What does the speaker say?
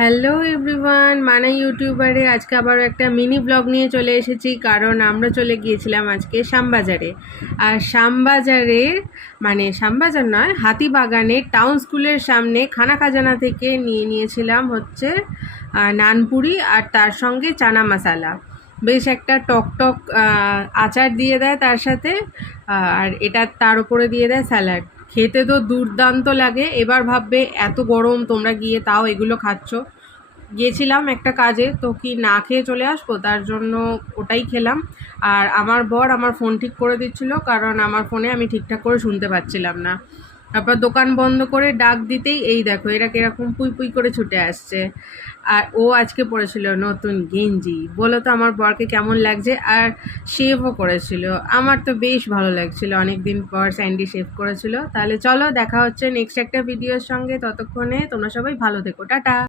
Hello everyone, মানে ইউটিউবারে আজকে আবার একটা মিনি ব্লগ নিয়ে চলে এসেছি। কারণ আমরা চলে গিয়েছিলাম আজকে শ্যামবাজারে। আর শ্যামবাজারে মানে শ্যামবাজার নয়, হাতিবাগানের টাউন স্কুলের সামনে খানা খাজানা থেকে নিয়েছিলাম হচ্ছে নানপুরি আর তার সঙ্গে চানা মশালা। বেশ একটা টক টক আচার দিয়ে দেয় তার সাথে, আর এটা তার উপরে দিয়ে দেয় স্যালাড। খেতে তো দুর্দান্ত লাগে। এবার ভাববে এত গরম তোমরা গিয়ে তাও এগুলো খাচ্ছ। গিয়েছিলাম একটা কাজে, তো কি না খেয়ে চলে আসবো, তার জন্য ওটাই খেলাম। আর আমার বর আমার ফোন ঠিক করে দিচ্ছিল, কারণ আমার ফোনে আমি ঠিকঠাক করে শুনতে পাচ্ছিলাম না। তারপর দোকান বন্ধ করে ডাক দিতেই এই দেখো এরা কিরকম পুই পুই করে ছুটে আসছে। আর ও আজকে পরেছিল নতুন গেঞ্জি। বলো তো আমার বরকে কেমন লাগছে। আর শেভও করেছিল, আমার তো বেশ ভালো লাগছিল, অনেক দিন পর স্যান্ডি শেভ করেছিল। তাহলে চলো দেখা হচ্ছে নেক্সট একটা ভিডিওর সঙ্গে। ততক্ষণে তোমরা সবাই ভালো থেকো, টাটা।